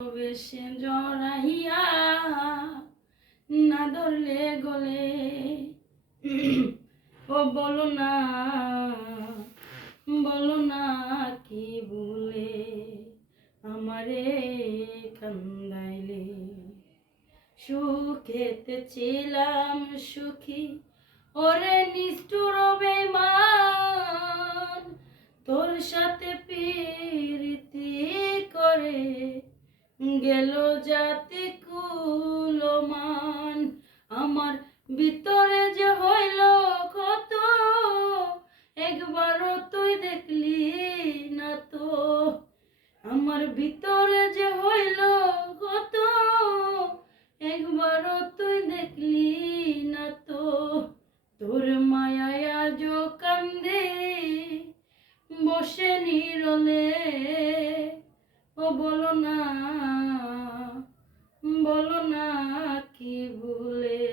বেশে জড়াইয়া না ধরলে গলে ও বলো না কি ভুলে আমারে কান্দাইলে। সুখেতে ছিলাম সুখী ওরে নিষ্ঠুর বেঈমান, তোর সাথে প্রীতি করে গেল জাতি কুলমান। আমার ভিতরে যে হইল কত একবারও তুই দেখলি না তো। আমার ভিতরে যে হইল কত একবারও তুই দেখলি না তো। তোর মায়ায় আজও কান্দে বসে নীরলে ও বলো না কি ভুলে।